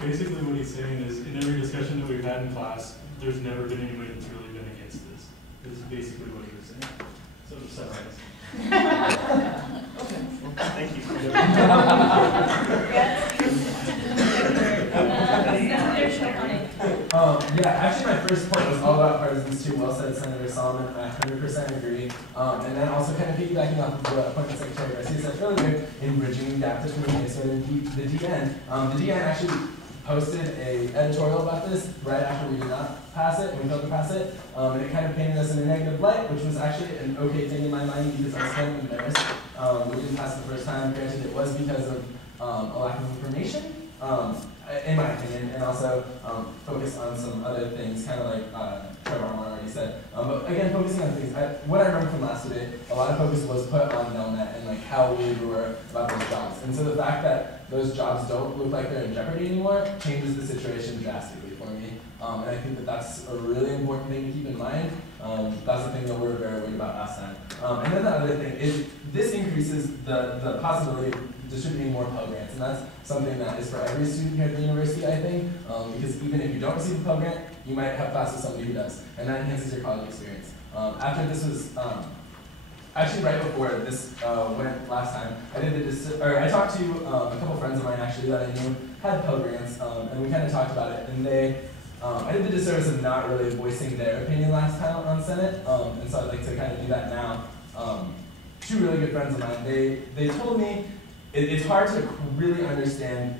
Basically what he's saying is, in every discussion that we've had in class, there's never been anybody that's really been against this. This is basically what he was saying. So to summarize. Okay. Well, thank you. Yeah, actually my first point was all about partisans too. Well said, Senator Solomon. I 100% agree. And then also kind of piggybacking off of the point that Secretary Garcia said earlier in bridging the gap between ASUN and the DN. The DN actually posted an editorial about this right after we did not pass it, and we failed to pass it. And it kind of painted us in a negative light, which was actually an okay thing in my mind because I was kind of embarrassed. We didn't pass it the first time. Granted, it was because of a lack of information. In my opinion, and also focus on some other things, kind of like Trevor already said. But again, focusing on things, what I remember from last debate, a lot of focus was put on Nelnet and like how worried we were about those jobs. And so the fact that those jobs don't look like they're in jeopardy anymore changes the situation drastically for me. And I think that that's a really important thing to keep in mind. That's the thing that we're very worried about last time. And then the other thing is this increases the possibility of distributing more Pell Grants, and that's something that is for every student here at the university, I think, because even if you don't receive a Pell Grant, you might have class with somebody who does, and that enhances your college experience. After this was, actually right before this went last time, I talked to a couple friends of mine actually that I knew had Pell Grants, and we kind of talked about it, and they, I did the disservice of not really voicing their opinion last time on Senate, and so I'd like to kind of do that now. Two really good friends of mine, they told me it's hard to really understand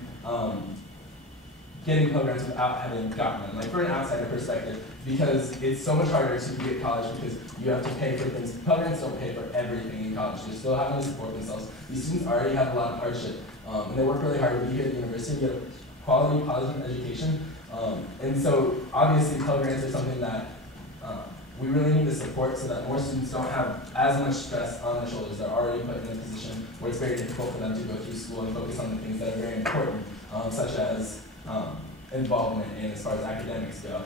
getting Pell Grants without having gotten them, like for an outsider perspective, because it's so much harder to be at college because you have to pay for things. Pell Grants don't pay for everything in college. They're still having to support themselves. These students already have a lot of hardship, and they work really hard to be here at the university, get a quality, positive education. And so obviously Pell Grants are something that we really need to support so that more students don't have as much stress on their shoulders. They're already put in a position where it's very difficult for them to go through school and focus on the things that are very important, such as involvement in as far as academics go.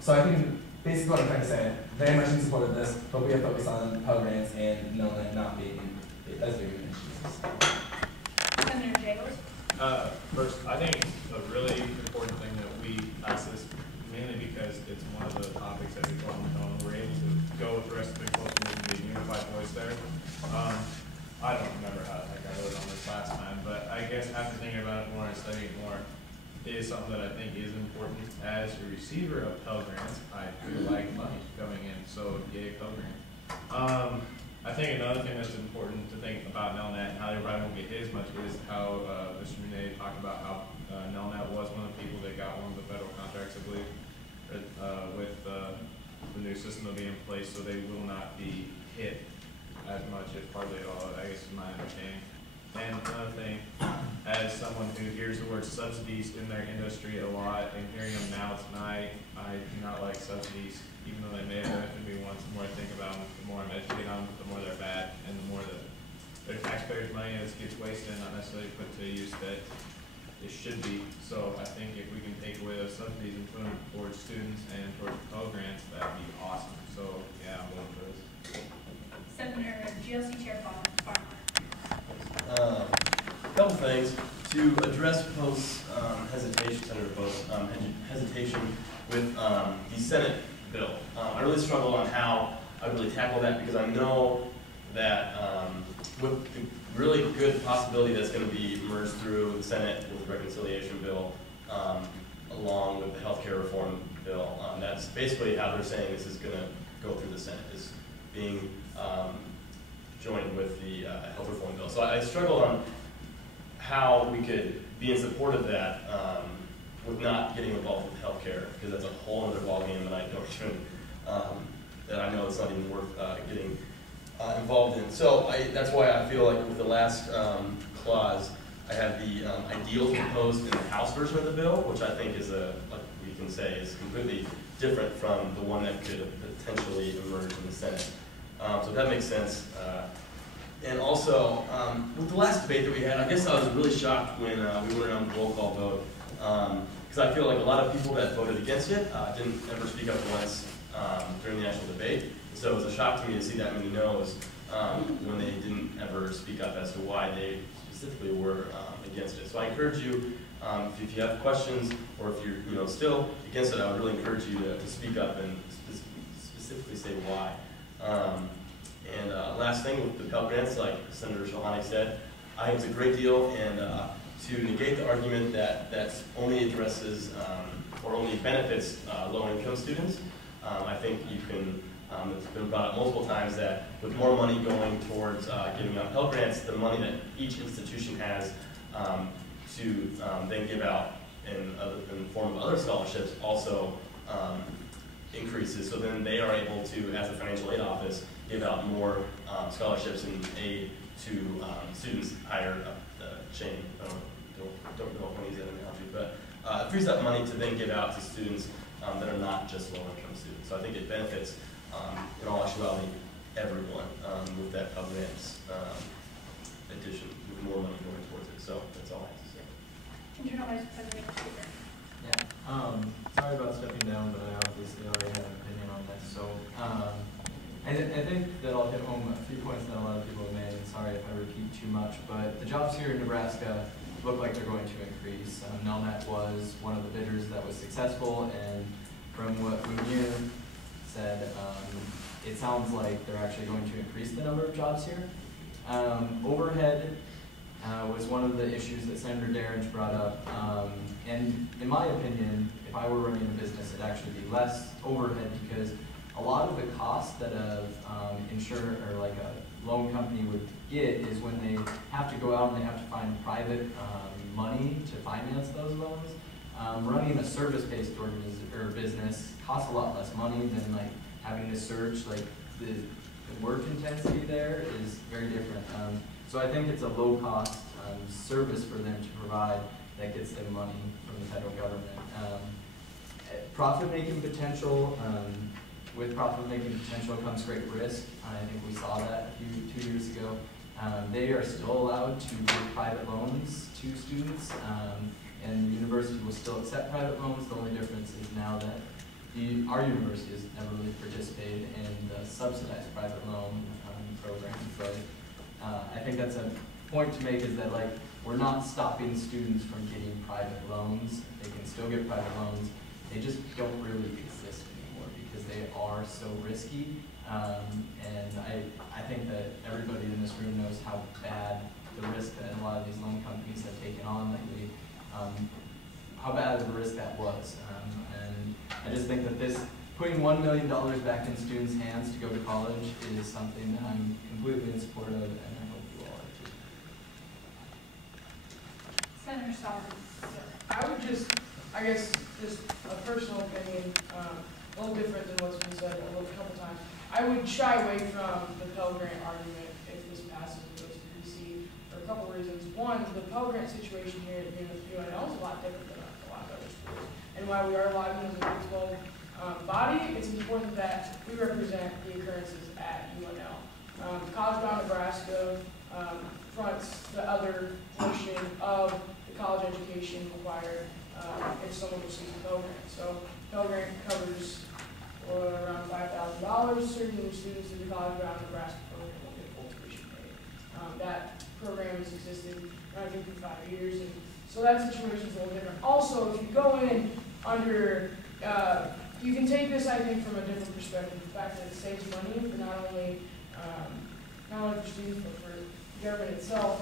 So I think basically what I'm trying to say, very much in support of this, but we have focus on Pell Grants and Nelnet not being as big of an issue. Senator Jagels? First, I think it's a really important thing that we pass this, mainly because it's one of the topics that we go on the phone. We're able to go with the rest of the folks and be a unified voice there. I don't remember how the heck I wrote on this last time, but I guess after thinking about it more and studying more, it is something that I think is important. As a receiver of Pell Grants, I do like money coming in, so yay Pell Grant. I think another thing that's important to think about Nelnet and how everybody won't get hit as much is how Mr. Monet talked about how Nelnet was one of the people that got one of the federal contracts, I believe, with the new system will be in place, so they will not be hit as much, if hardly at all, I guess is my understanding. And another thing, as someone who hears the word subsidies in their industry a lot, and hearing them now tonight, I do not like subsidies, even though they may have benefited me once. The more I think about them, the more I'm educated on them, the more they're bad, and the more that their taxpayers' money gets wasted and not necessarily put to use that it should be. So I think if we can take away those subsidies and put them towards students and towards Pell Grants, that would be awesome. So yeah, I'm voting for this. Senator GLC Chair Farmer. A couple things to address Post's hesitation, Senator Post, hesitation with the Senate bill. I really struggled on how I would really tackle that because I know that with the really good possibility that's going to be merged through the Senate with the reconciliation bill, along with the healthcare reform bill. That's basically how they're saying this is going to go through the Senate, is being joined with the health reform bill. So I struggled on how we could be in support of that with not getting involved with healthcare, because that's a whole other ballgame that I don't even, that I know it's not even worth getting involved in. So that's why I feel like with the last clause, I have the ideals proposed in the House version of the bill, which I think is like we can say, is completely different from the one that could potentially emerge in the Senate. So that makes sense. And also, with the last debate that we had, I guess I was really shocked when we went around the roll call vote, because I feel like a lot of people that voted against it didn't ever speak up once during the actual debate. So it was a shock to me to see that many no's when they didn't ever speak up as to why they specifically were against it. So I encourage you If you have questions, or if you're still against it, I would really encourage you to speak up and specifically say why. Last thing with the Pell Grants, like Senator Shulhanik said, I think it's a great deal, and to negate the argument that only addresses or only benefits low-income students, I think you can, it's been brought up multiple times that with more money going towards giving out Pell Grants, the money that each institution has to then give out in the form of other scholarships also increases. So then they are able to, as a financial aid office, give out more scholarships and aid to students higher up the chain. Don't know if I use that analogy, but it frees up money to then give out to students that are not just low-income students. So I think it benefits, in all actuality, everyone with that Pell Grants addition, with more money going towards it. So that's all I have to say. Internal Vice President Cooper. Yeah. Sorry about stepping down, but I obviously already have an opinion on this. So I think that I'll hit home a few points that a lot of people have made, and sorry if I repeat too much, but the jobs here in Nebraska look like they're going to increase. Nelnet was one of the bidders that was successful, and from what Munir said, it sounds like they're actually going to increase the number of jobs here. Overhead was one of the issues that Senator Derridge brought up, and in my opinion, if I were running a business, it'd actually be less overhead, because a lot of the costs that a insurer or like a loan company would get is when they have to go out and they have to find private money to finance those loans. Running a service-based business costs a lot less money than like having to search. Like the work intensity there is very different. So I think it's a low-cost service for them to provide that gets them money from the federal government. Profit-making potential. With profit-making potential comes great risk. I think we saw that 2 years ago. They are still allowed to give private loans to students, and the university will still accept private loans. The only difference is now that our university has never really participated in the subsidized private loan program. But I think that's a point to make, is that like we're not stopping students from getting private loans. They can still get private loans. They just don't really exist anymore because they are so risky. And I think that everybody in this room knows how bad the risk that a lot of these loan companies have taken on lately, how bad of a risk that was. And I just think that putting $1 million back in students' hands to go to college is something that I'm completely in support of, and I hope you all are too. Senator Solomon. I would I guess, just a personal opinion, a little different than what's been said a couple times. I would shy away from the Pell Grant argument if this passes and goes to DC for a couple reasons. One, the Pell Grant situation here at UNL is a lot different than a lot of other schools. And while we are lobbying as a Big 12 body, it's important that we represent the occurrences at UNL. College-bound Nebraska fronts the other portion of the college education required if someone receives a Pell Grant. So Pell Grant covers around $5,000. Certain students in the college-bound Nebraska program will get full tuition paid. That program has existed, I think, for 5 years, and so that situation is a little different. Also, if you go in under, you can take this, I think, from a different perspective. The fact that it saves money for not only for students, but for the government itself.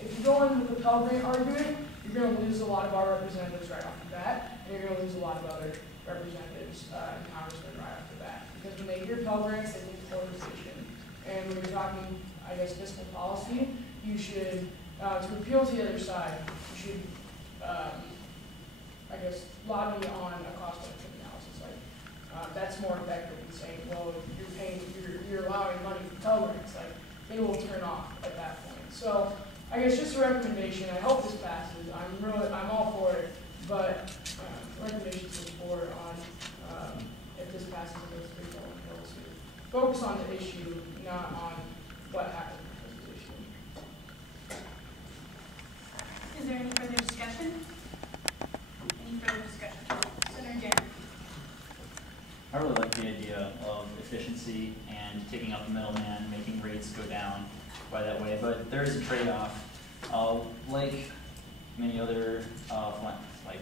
If you go in with the Pell Grant argument, you're going to lose a lot of our representatives right off the bat, and you're going to lose a lot of other representatives and congressmen right off the bat. Because when they hear Pell Grants, they think polarization. And when you're talking, I guess, fiscal policy, you should, to appeal to the other side, you should, I guess, lobby on a cost-benefit analysis. Like, that's more effective than saying, well, you're allowing money for Pell Grants. Like, they will turn off at that point. So, I guess just a recommendation. I hope this passes. I'm all for it, but recommendation to the board on if this passes and goes to Bill to focus on the issue, not on what happened because of the issue. Is there any further discussion? Any further discussion? Senator Jan. I really like the idea of efficiency and taking out the middleman, making rates go down by that way, but there is a trade-off. Like many other, like